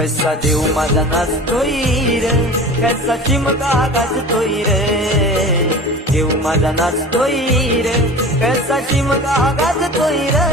कैसा देव माझा नाचतोय रे? कैसा चिमका गाजतोय रे? देव माझा नाचतोय रे कैसा चिमका गाजतोय रे?